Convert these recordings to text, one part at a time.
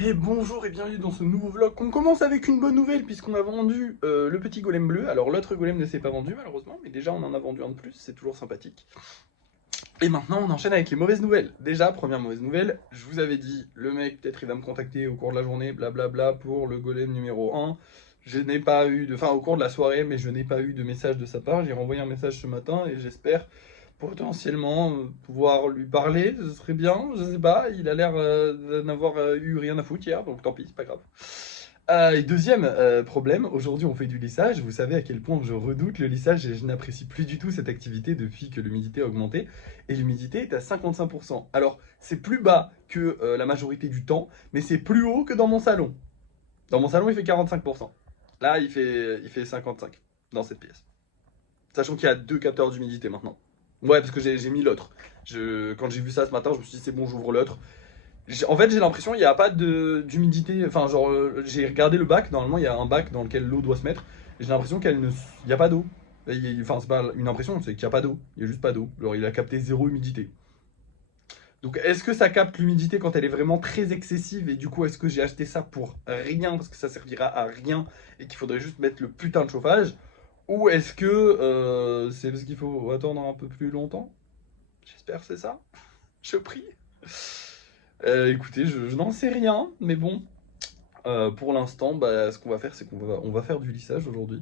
Et bonjour et bienvenue dans ce nouveau vlog. On commence avec une bonne nouvelle puisqu'on a vendu le petit golem bleu. Alors l'autre golem ne s'est pas vendu malheureusement, mais déjà on en a vendu un de plus, c'est toujours sympathique. Et maintenant on enchaîne avec les mauvaises nouvelles. Déjà, première mauvaise nouvelle, je vous avais dit, le mec peut-être il va me contacter au cours de la journée, blablabla, pour le golem numéro 1. Je n'ai pas eu de... Enfin au cours de la soirée, mais je n'ai pas eu de message de sa part. J'ai renvoyé un message ce matin et j'espère potentiellement pouvoir lui parler, ce serait bien, je sais pas, il a l'air de n'avoir eu rien à foutre hier, donc tant pis, c'est pas grave. Et deuxième problème, aujourd'hui on fait du lissage, vous savez à quel point je redoute le lissage et je n'apprécie plus du tout cette activité depuis que l'humidité a augmenté, et l'humidité est à 55%. Alors c'est plus bas que la majorité du temps, mais c'est plus haut que dans mon salon. Dans mon salon il fait 45%. Là il fait 55 dans cette pièce. Sachant qu'il y a deux capteurs d'humidité maintenant. Ouais, parce que j'ai mis l'autre. Quand j'ai vu ça ce matin, je me suis dit c'est bon, j'ouvre l'autre. En fait, j'ai l'impression qu'il n'y a pas d'humidité. Enfin, genre, j'ai regardé le bac. Normalement, il y a un bac dans lequel l'eau doit se mettre. Et j'ai l'impression qu'il n'y a pas d'eau. Enfin, c'est pas une impression, c'est qu'il n'y a pas d'eau. Il n'y a juste pas d'eau. Alors, il a capté zéro humidité. Donc, est-ce que ça capte l'humidité quand elle est vraiment très excessive? Et du coup, est-ce que j'ai acheté ça pour rien parce que ça servira à rien et qu'il faudrait juste mettre le putain de chauffage? Ou est-ce que c'est parce qu'il faut attendre un peu plus longtemps? J'espère que c'est ça. Je prie. Écoutez, je n'en sais rien, mais bon, pour l'instant, bah, ce qu'on va faire, c'est qu'on va faire du lissage aujourd'hui.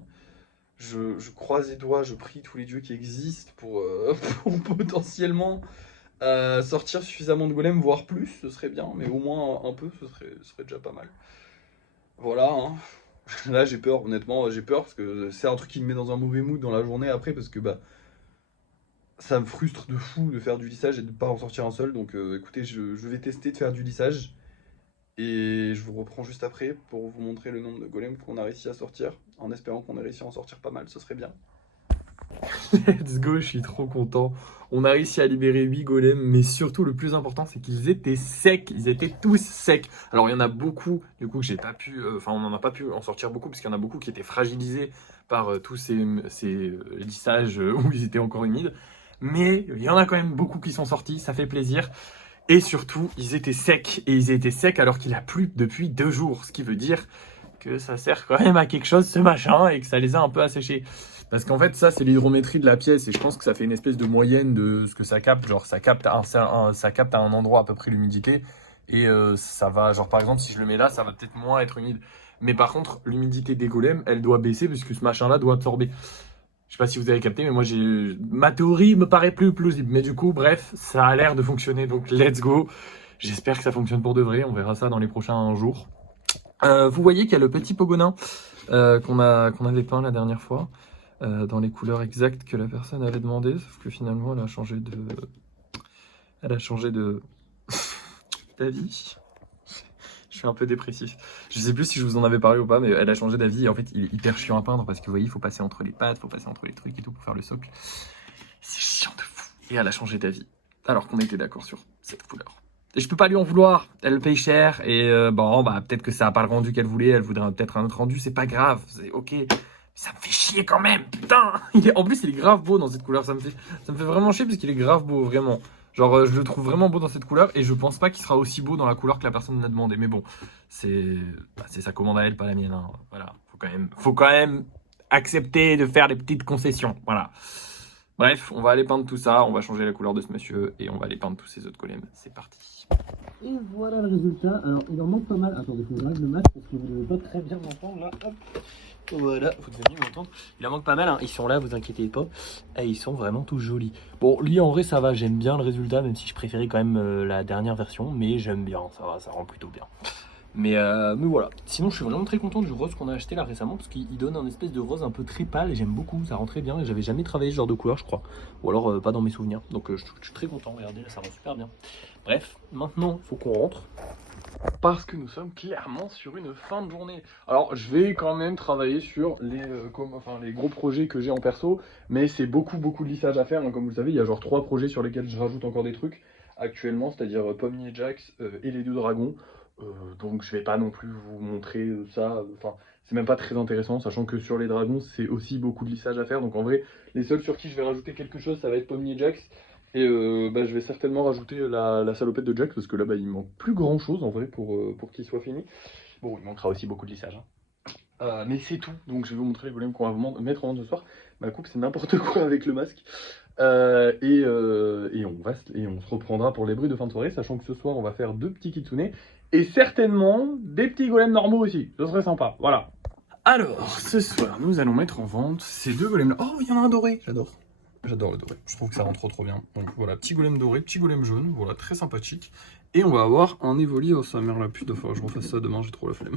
Je croise les doigts, je prie tous les dieux qui existent pour, pour potentiellement sortir suffisamment de golems, voire plus, ce serait bien, mais au moins un peu, ce serait déjà pas mal. Voilà, hein. Là j'ai peur, honnêtement, j'ai peur parce que c'est un truc qui me met dans un mauvais mood dans la journée après, parce que bah, ça me frustre de fou de faire du lissage et de ne pas en sortir un seul. Donc écoutez, je vais tester de faire du lissage. Et je vous reprends juste après pour vous montrer le nombre de golems qu'on a réussi à sortir. En espérant qu'on ait réussi à en sortir pas mal, ce serait bien. Let's go, je suis trop content. On a réussi à libérer 8 golems, mais surtout le plus important, c'est qu'ils étaient secs. Ils étaient tous secs. Alors il y en a beaucoup, du coup, que j'ai pas pu, enfin on n'en a pas pu en sortir beaucoup, parce qu'il y en a beaucoup qui étaient fragilisés par tous ces lissages où ils étaient encore humides. Mais il y en a quand même beaucoup qui sont sortis, ça fait plaisir. Et surtout, ils étaient secs. Et ils étaient secs alors qu'il a plu depuis 2 jours. Ce qui veut dire que ça sert quand même à quelque chose ce machin et que ça les a un peu asséchés. Parce qu'en fait, ça, c'est l'hydrométrie de la pièce et je pense que ça fait une espèce de moyenne de ce que ça capte. Genre, ça capte à un endroit à peu près l'humidité et ça va, genre par exemple, si je le mets là, ça va peut-être moins être humide. Mais par contre, l'humidité des golems, elle doit baisser puisque ce machin-là doit absorber. Je sais pas si vous avez capté, mais moi, ma théorie me paraît plus plausible. Mais du coup, bref, ça a l'air de fonctionner. Donc, let's go. J'espère que ça fonctionne pour de vrai. On verra ça dans les prochains jours. Vous voyez qu'il y a le petit pogonin qu'on avait peint la dernière fois, dans les couleurs exactes que la personne avait demandé, sauf que finalement elle a changé de d'avis. Je suis un peu dépressif. Je sais plus si je vous en avais parlé ou pas, mais elle a changé d'avis et en fait il est hyper chiant à peindre parce que vous voyez, il faut passer entre les pattes, il faut passer entre les trucs et tout pour faire le socle. C'est chiant de fou. Et elle a changé d'avis, alors qu'on était d'accord sur cette couleur. Et je peux pas lui en vouloir, elle paye cher et bon bah peut-être que ça a pas le rendu qu'elle voulait, elle voudrait peut-être un autre rendu, c'est pas grave, c'est ok. Ça me fait chier quand même, putain. En plus il est grave beau dans cette couleur, ça me fait vraiment chier parce qu'il est grave beau, vraiment. Genre je le trouve vraiment beau dans cette couleur et je pense pas qu'il sera aussi beau dans la couleur que la personne l'a demandé. Mais bon, c'est sa commande à elle, pas la mienne, hein. Voilà, faut quand même accepter de faire des petites concessions, voilà. Bref, on va aller peindre tout ça, on va changer la couleur de ce monsieur et on va aller peindre tous ces autres golems. C'est parti. Et voilà le résultat. Alors, il en manque pas mal. Attendez, faut que j'enlève le masque parce que vous ne devez pas très bien m'entendre là. Hop. Voilà, vous devez mieux m'entendre. Il en manque pas mal, hein. Ils sont là, vous inquiétez pas. Et ils sont vraiment tous jolis. Bon, lui en vrai, ça va. J'aime bien le résultat, même si je préférais quand même la dernière version. Mais j'aime bien, ça va, ça rend plutôt bien. Mais voilà. Sinon, je suis vraiment très content du rose qu'on a acheté là récemment parce qu'il donne un espèce de rose un peu très pâle et j'aime beaucoup. Ça rend très bien et j'avais jamais travaillé ce genre de couleur, je crois. Ou alors pas dans mes souvenirs. Donc je suis très content. Regardez, là, ça rend super bien. Bref, maintenant, il faut qu'on rentre. Parce que nous sommes clairement sur une fin de journée. Alors, je vais quand même travailler sur les gros projets que j'ai en perso, mais c'est beaucoup de lissage à faire, hein. Comme vous le savez, il y a genre 3 projets sur lesquels je rajoute encore des trucs actuellement, c'est-à-dire Pomnier Jax et les deux dragons. Donc, je vais pas non plus vous montrer ça. Enfin, c'est même pas très intéressant, sachant que sur les dragons, c'est aussi beaucoup de lissage à faire. Donc, en vrai, les seuls sur qui je vais rajouter quelque chose, ça va être Pomnier Jax Et je vais certainement rajouter la salopette de Jax parce que là il manque plus grand chose en vrai pour qu'il soit fini. Bon, il manquera aussi beaucoup de lissage. Mais c'est tout. Donc je vais vous montrer les golems qu'on va mettre en vente ce soir. Ma coupe c'est n'importe quoi avec le masque. Et on se reprendra pour les bruits de fin de soirée, sachant que ce soir on va faire 2 petits kitsune et certainement des petits golems normaux aussi. Ce serait sympa. Voilà. Alors, ce soir, nous allons mettre en vente ces 2 golems là. Oh, il y en a un doré, j'adore. J'adore le doré, je trouve que ça rend trop bien. Donc voilà, petit golem doré, petit golem jaune, voilà, très sympathique. Et on va avoir un évoli, oh sa mère la pute, il va falloir que je refasse ça demain, j'ai trop la flemme.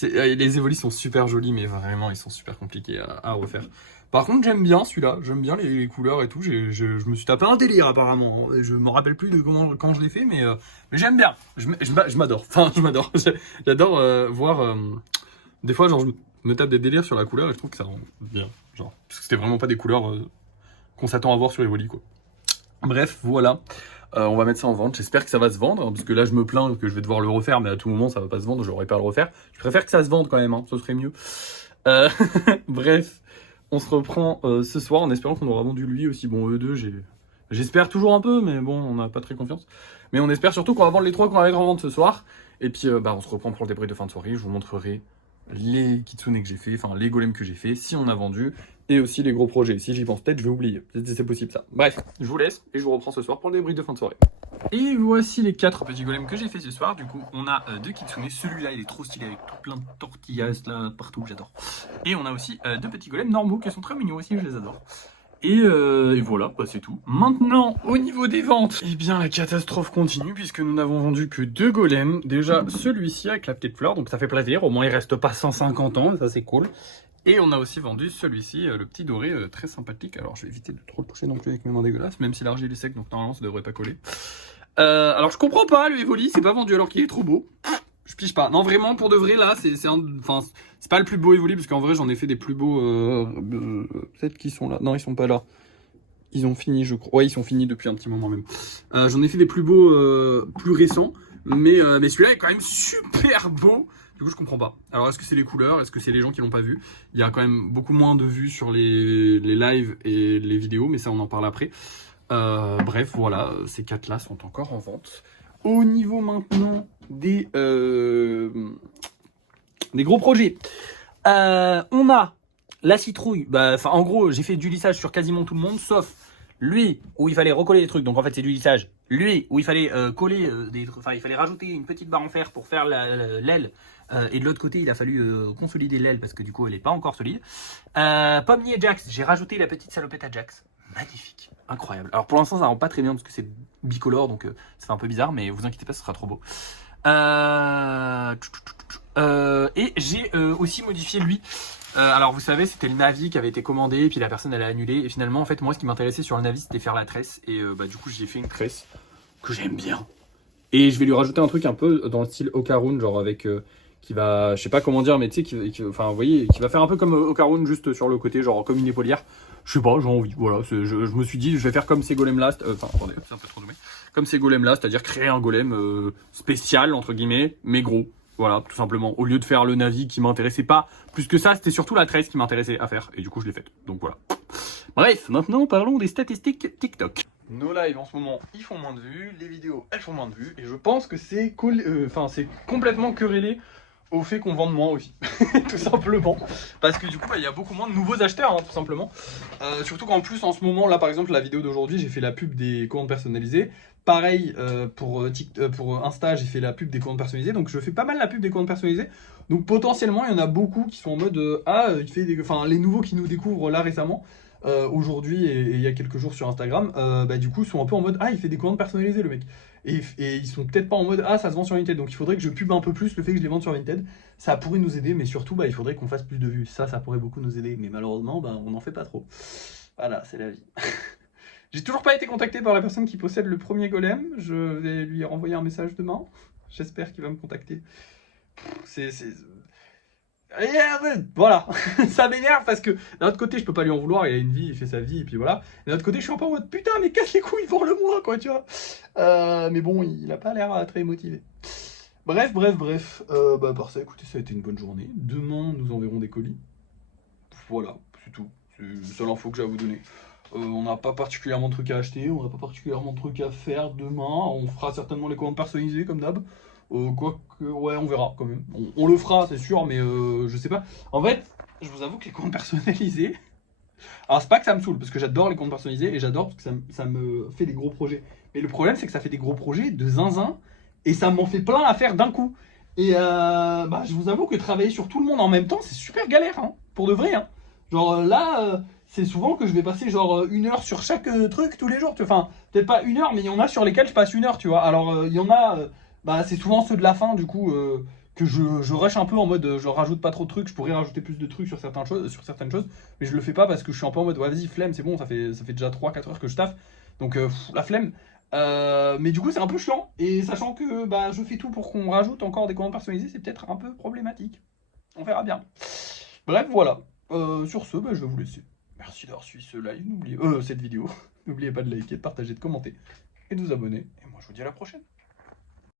Les évolis sont super jolis, mais vraiment ils sont super compliqués à refaire. Par contre j'aime bien celui-là, j'aime bien les couleurs et tout, je me suis tapé un délire apparemment. Je me rappelle plus de quand je l'ai fait, mais j'aime bien, je m'adore, enfin je m'adore. J'adore voir, des fois genre je me tape des délires sur la couleur et je trouve que ça rend bien. Genre, parce que c'était vraiment pas des couleurs qu'on s'attend à voir sur les volis, quoi. Bref, voilà. On va mettre ça en vente. J'espère que ça va se vendre, hein, parce que là, je me plains que je vais devoir le refaire, mais à tout moment, ça va pas se vendre. J'aurais pas à le refaire. Je préfère que ça se vende quand même, hein, ce serait mieux. Bref, on se reprend ce soir en espérant qu'on aura vendu lui aussi. Bon, eux deux, j'espère toujours un peu, mais bon, on n'a pas très confiance. Mais on espère surtout qu'on va vendre les 3 qu'on va mettre en vente ce soir. Et puis, on se reprend pour le débrief de fin de soirée. Je vous montrerai les kitsune que j'ai fait, enfin les golems que j'ai fait, si on a vendu, et aussi les gros projets. Si j'y pense peut-être, je vais oublier. C'est possible ça. Bref, je vous laisse et je vous reprends ce soir pour le débrief de fin de soirée. Et voici les 4 petits golems que j'ai fait ce soir. Du coup, on a 2 kitsune. Celui-là, il est trop stylé avec tout plein de tortillas là partout, j'adore. Et on a aussi 2 petits golems normaux qui sont très mignons aussi, je les adore. Et voilà, bah c'est tout. Maintenant, au niveau des ventes, eh bien la catastrophe continue puisque nous n'avons vendu que 2 golems. Déjà celui-ci avec la petite fleur, donc ça fait plaisir, au moins il reste pas 150 ans, ça c'est cool. Et on a aussi vendu celui-ci, le petit doré, très sympathique. Alors je vais éviter de trop le toucher non plus avec mes mains dégueulasses, même si l'argile est sec, donc normalement ça devrait pas coller. Alors je comprends pas, le Evoli, c'est pas vendu alors qu'il est trop beau. Je pige pas. Non, vraiment, pour de vrai, là, c'est pas le plus beau Evoli, parce qu'en vrai, j'en ai fait des plus beaux. Peut-être qu'ils sont là. Non, ils sont pas là. Ils ont fini, je crois. Ouais, ils sont finis depuis un petit moment même. J'en ai fait des plus beaux, plus récents. Mais celui-là est quand même super beau. Du coup, je comprends pas. Alors, est-ce que c'est les couleurs? Est-ce que c'est les gens qui l'ont pas vu? Il y a quand même beaucoup moins de vues sur les lives et les vidéos, mais ça, on en parle après. Bref, voilà, ces 4-là sont encore en vente. Au niveau maintenant des gros projets, on a la citrouille. En gros, j'ai fait du lissage sur quasiment tout le monde, sauf lui où il fallait recoller des trucs. Donc en fait, c'est du lissage. Lui où il fallait coller il fallait rajouter une petite barre en fer pour faire l'aile. Et de l'autre côté, il a fallu consolider l'aile parce que du coup, elle n'est pas encore solide. Pomnier et Jax, j'ai rajouté la petite salopette à Jax. Magnifique, incroyable. Alors pour l'instant ça rend pas très bien parce que c'est bicolore donc ça fait un peu bizarre, mais vous inquiétez pas, ce sera trop beau. Et j'ai aussi modifié lui. Alors vous savez, c'était le Navi qui avait été commandé et puis la personne elle a annulé. Et finalement en fait moi ce qui m'intéressait sur le Navi c'était faire la tresse. Et du coup j'ai fait une tresse que j'aime bien. Et je vais lui rajouter un truc un peu dans le style Okarun, genre avec qui va, je sais pas comment dire, mais tu sais, enfin vous voyez, qui va faire un peu comme Okarun juste sur le côté, genre comme une épaulière. Je sais pas, j'ai envie, voilà, je me suis dit, je vais faire comme ces golems là, attendez, c'est un peu trop nommé, comme ces golems là, c'est-à-dire créer un golem spécial, entre guillemets, mais gros, voilà, tout simplement, au lieu de faire le Navi qui m'intéressait pas plus que ça, c'était surtout la tresse qui m'intéressait à faire, et du coup je l'ai faite, donc voilà. Bref, maintenant parlons des statistiques TikTok. Nos lives en ce moment, ils font moins de vues, les vidéos, elles font moins de vues, et je pense que c'est c'est complètement querellé au fait qu'on vende moins aussi, tout simplement. Parce que du coup, il y a beaucoup moins de nouveaux acheteurs, hein, tout simplement. Surtout qu'en plus, en ce moment, là, par exemple, la vidéo d'aujourd'hui, j'ai fait la pub des comptes personnalisés. Pareil, pour Insta, j'ai fait la pub des comptes personnalisés. Donc, je fais pas mal la pub des comptes personnalisés. Donc, potentiellement, il y en a beaucoup qui sont en mode les nouveaux qui nous découvrent là récemment. Aujourd'hui et il y a quelques jours sur Instagram, du coup, sont un peu en mode il fait des commandes personnalisées, le mec. Et ils sont peut-être pas en mode ça se vend sur Vinted, donc il faudrait que je pub un peu plus le fait que je les vende sur Vinted. Ça pourrait nous aider, mais surtout il faudrait qu'on fasse plus de vues. Ça pourrait beaucoup nous aider, mais malheureusement on n'en fait pas trop. Voilà, c'est la vie. J'ai toujours pas été contacté par la personne qui possède le premier golem. Je vais lui renvoyer un message demain. J'espère qu'il va me contacter. Voilà, ça m'énerve parce que d'un autre côté je peux pas lui en vouloir, il a une vie, il fait sa vie et puis voilà. D'un autre côté je suis un peu en mode putain mais casse les couilles, vends-le-moi quoi, tu vois. Mais bon, il a pas l'air très motivé. Bref, par ça écoutez, ça a été une bonne journée. Demain nous enverrons des colis. Voilà, c'est tout, c'est la seule info que j'ai à vous donner. On n'a pas particulièrement de trucs à acheter, on n'a pas particulièrement de trucs à faire demain. On fera certainement les commandes personnalisées comme d'hab. Quoique, ouais, on verra quand même. On le fera, c'est sûr, mais je sais pas. En fait, je vous avoue que les commandes personnalisées. Alors, c'est pas que ça me saoule, parce que j'adore les commandes personnalisées et j'adore parce que ça me fait des gros projets. Mais le problème, c'est que ça fait des gros projets de zinzin et ça m'en fait plein à faire d'un coup. Et bah, je vous avoue que travailler sur tout le monde en même temps, c'est super galère, hein, pour de vrai. Hein. Genre là, c'est souvent que je vais passer genre 1 heure sur chaque truc tous les jours. Tu vois. Enfin, peut-être pas 1 heure, mais il y en a sur lesquels je passe 1 heure, tu vois. Alors, il y en a, bah, c'est souvent ceux de la fin, du coup, que je rush un peu en mode je rajoute pas trop de trucs. Je pourrais rajouter plus de trucs sur certaines choses, mais je le fais pas parce que je suis un peu en mode ouais, vas-y, flemme, c'est bon, ça fait déjà 3-4 heures que je taffe. Donc, la flemme. Mais du coup, c'est un peu chiant. Et sachant que bah, je fais tout pour qu'on rajoute encore des commandes personnalisées, c'est peut-être un peu problématique. On verra bien. Bref, voilà. Sur ce, bah, je vais vous laisser. Merci d'avoir suivi ce live. Cette vidéo. N'oubliez pas de liker, de partager, de commenter et de vous abonner. Et moi, je vous dis à la prochaine.